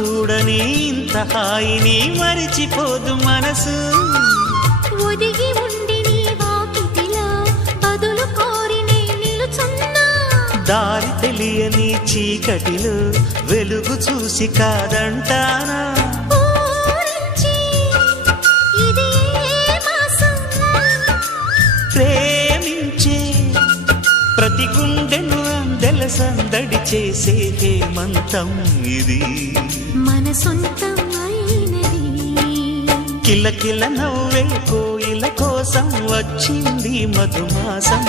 చూడని ఇంత హాయిని మరిచిపోదు మనసు. ఒదిగి ఉండి నీ వాకిటిలో బదులు కోరి నే నిలుచున్నా. దారి తెలియని చీకటిలో వెలుగు చూసి కాదంటానా. ప్రేమించే ప్రతి గుండెను అందెల సందడి చేసే హేమంతం ఇది. మన సొంతం అయినది. కిలకిల నవ్వే కోయిల కోసం వచ్చింది మధుమాసం.